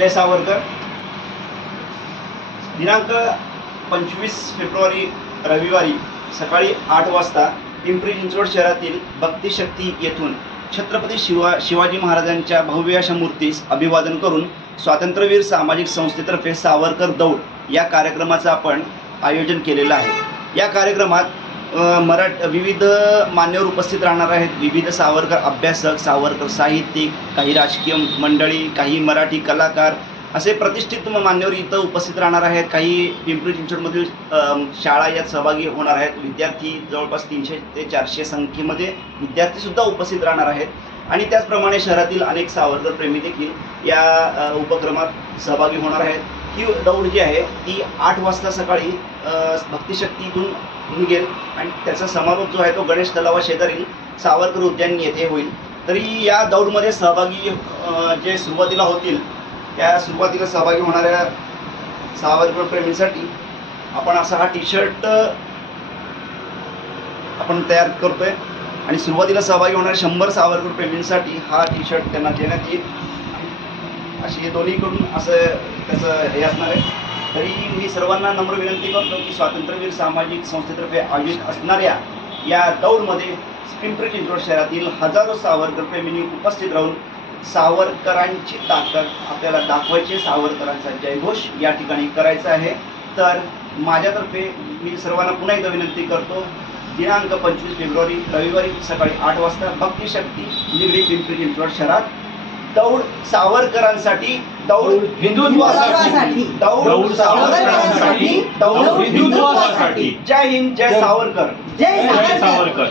जय सावरकर. दिनांक पंचवीस फेब्रुवारी रविवारी सकाळी आठ वाजता पिंपरी चिंचवड शहरातील भक्तिशक्ती येथून छत्रपती शिवा शिवाजी महाराजांच्या भव्य अशा मूर्तीस अभिवादन करून स्वातंत्र्यवीर सामाजिक संस्थेतर्फे सावरकर दौड या कार्यक्रमाचं आपण आयोजन केलेलं आहे. या कार्यक्रमात मराठ विविध मान्यवर उपस्थित राहणार आहेत. विविध सावरकर अभ्यासक सावरकर साहित्यिक काही राजकीय मंडळी काही मराठी कलाकार असे प्रतिष्ठित मान्यवर इथं उपस्थित राहणार आहेत. काही पिंपरी चिंचवडमधील शाळा यात सहभागी होणार आहेत. विद्यार्थी जवळपास तीनशे ते चारशे संख्येमध्ये विद्यार्थीसुद्धा उपस्थित राहणार आहेत. आणि त्याचप्रमाणे शहरातील अनेक सावरकर प्रेमी देखील या उपक्रमात सहभागी होणार आहेत. ही दौड जी आहे ती आठ वाजता सकाळी भक्तिशक्तीतून भक्तिशक्ती इथून निघेल आणि त्याचा समारोप जो आहे तो गणेश तलावा शेजारील सावरकर उद्यान येथे होईल. तरी या दौडमध्ये सहभागी जे सुरुवातीला होतील त्या सुरुवातीला सहभागी होणाऱ्या सावरकर प्रेमींसाठी आपण असा हा टी शर्ट आपण तयार करतोय. आणि सुरुवातीला सहभागी होणाऱ्या शंभर सावरकर प्रेमींसाठी हा टी शर्ट त्यांना देण्यात येईल. अशी हे दोन्हीकडून असं त्याचं हे असणार आहे तरी मी सर्वांना नम्र विनंती करतो की स्वातंत्र्यवीर सामाजिक संस्थेतर्फे आयोजित असणाऱ्या या दौडमध्ये पिंपरी चिंचवड शहरातील हजारो सावरकर प्रेमींनी उपस्थित राहून सावरकरांची ताकद आपल्याला दाखवायची आहे. सावरकरांचा जयघोष या ठिकाणी करायचा आहे तर माझ्यातर्फे मी सर्वांना पुन्हा एकदा विनंती करतो दिनांक पंचवीस फेब्रुवारी रविवारी सकाळी आठ वाजता भक्तिशक्ती निगडी पिंपरी चिंचवड शहरात दौड सावरकरांसाठी दौड हिंदुत्वासाठी. दौड दौड सावरकरांसाठी. दौड हिंदुत्वासाठी जय हिंद जय सावरकर जय सावरकर